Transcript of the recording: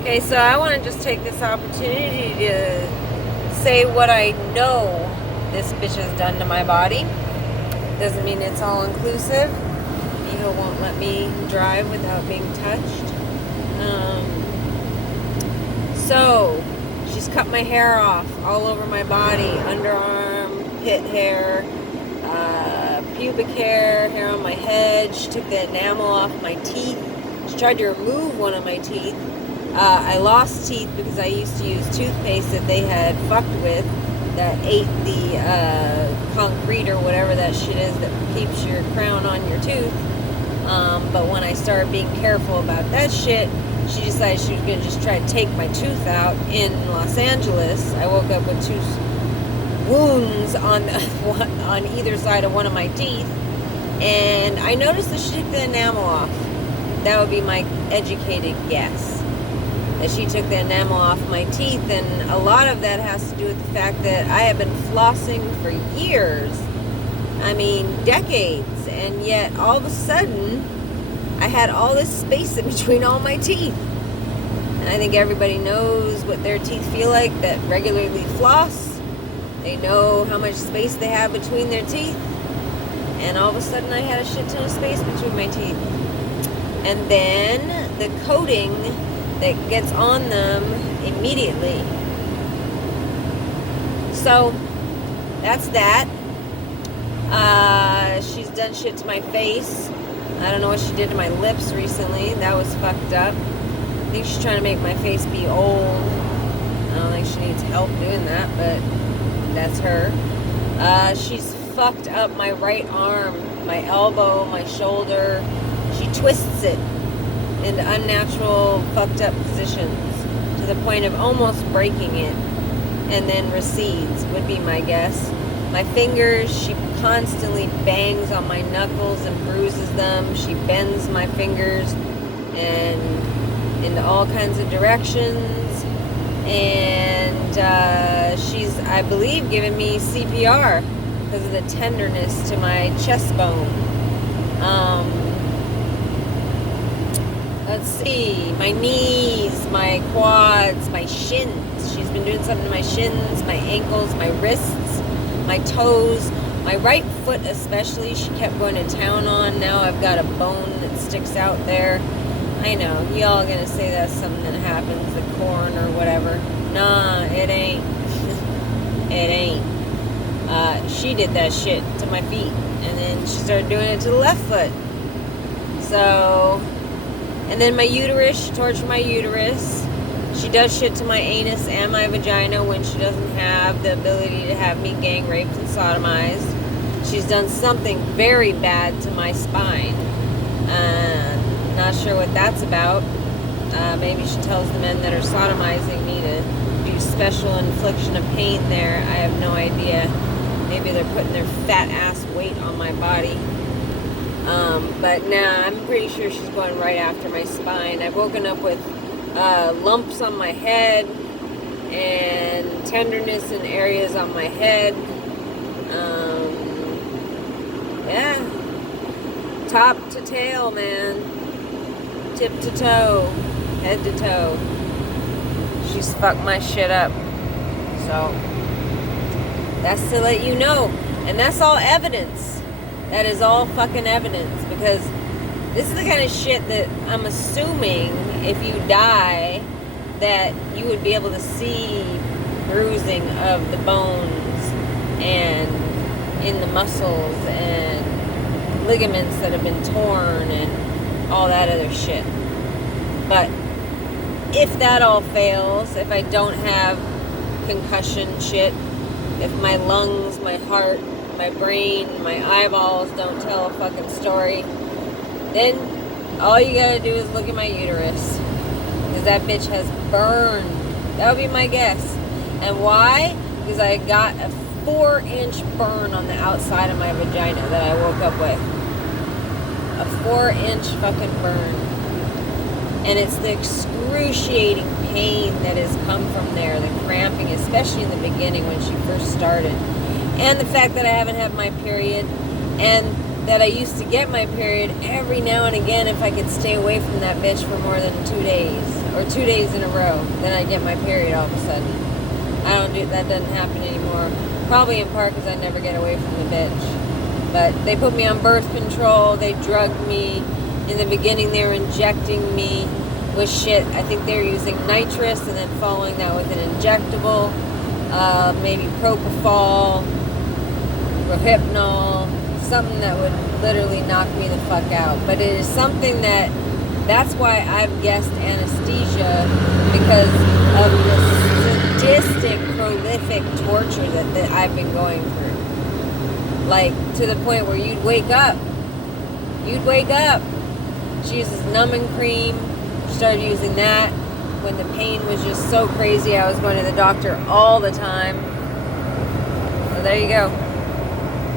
Okay, so I want to just take this opportunity to say what I know this bitch has done to my body. Doesn't mean it's all inclusive. Ego won't let me drive without being touched. So, she's cut my hair off all over my body, underarm, pit hair, pubic hair, hair on my head. She took the enamel off my teeth. She tried to remove one of my teeth. I lost teeth because I used to use toothpaste that they had fucked with that ate the concrete or whatever that shit is that keeps your crown on your tooth. But when I started being careful about that shit, she decided she was going to just try to take my tooth out in Los Angeles. I woke up with two wounds on either side of one of my teeth. And I noticed that she took the enamel off. That would be my educated guess. That she took the enamel off my teeth, and a lot of that has to do with the fact that I have been flossing for years. I mean, decades, and yet all of a sudden, I had all this space in between all my teeth. And I think everybody knows what their teeth feel like that regularly floss. They know how much space they have between their teeth. And all of a sudden, I had a shit ton of space between my teeth. And then the coating that gets on them immediately. So that's that. She's done shit to my face. I don't know what she did to my lips recently. That was fucked up. I think she's trying to make my face be old. I don't think she needs help doing that, but that's her. She's fucked up my right arm, my elbow, my shoulder. She twists it into unnatural, fucked up positions to the point of almost breaking it, and then recedes, would be my guess. My fingers, she constantly bangs on my knuckles and bruises them. She bends my fingers and into all kinds of directions. And she's, I believe, given me CPR because of the tenderness to my chest bone. Let's see, my knees, my quads, my shins. She's been doing something to my shins, my ankles, my wrists, my toes, my right foot especially. She kept going to town on. Now I've got a bone that sticks out there. I know, y'all gonna say that's something that happens, the corn or whatever. Nah, it ain't. It ain't. She did that shit to my feet, and then she started doing it to the left foot. So... And then my uterus, she tortured my uterus. She does shit to my anus and my vagina when she doesn't have the ability to have me gang raped and sodomized. She's done something very bad to my spine. Not sure what that's about. Maybe she tells the men that are sodomizing me to do special infliction of pain there. I have no idea. Maybe they're putting their fat ass weight on my body. But nah, I'm pretty sure she's going right after my spine. I've woken up with lumps on my head and tenderness in areas on my head. Yeah. Top to tail, man. Tip to toe. Head to toe. She's fucked my shit up. So, that's to let you know. And that's all evidence. That is all fucking evidence, because this is the kind of shit that I'm assuming if you die that you would be able to see bruising of the bones and in the muscles and ligaments that have been torn and all that other shit. But if that all fails, if I don't have concussion shit, if my lungs, my heart, my brain, my eyeballs don't tell a fucking story, then all you gotta do is look at my uterus, because that bitch has burned. That would be my guess. And why? Because I got a 4-inch burn on the outside of my vagina that I woke up with. A 4-inch fucking burn. And it's the excruciating pain that has come from there, the cramping, especially in the beginning when she first started. And the fact that I haven't had my period, and that I used to get my period every now and again if I could stay away from that bitch for more than 2 days. or 2 days in a row, then I get my period all of a sudden. That doesn't happen anymore. Probably in part because I never get away from the bitch. But they put me on birth control. They drugged me. In the beginning, they were injecting me with shit. I think they were using nitrous and then following that with an injectable. Maybe propofol, Rohypnol, something that would literally knock me the fuck out. But it is something that's why I've guessed anesthesia, because of the sadistic, prolific torture that I've been going through. Like, to the point where you'd wake up. She uses numbing cream. She started using that when the pain was just so crazy. I was going to the doctor all the time. So there you go.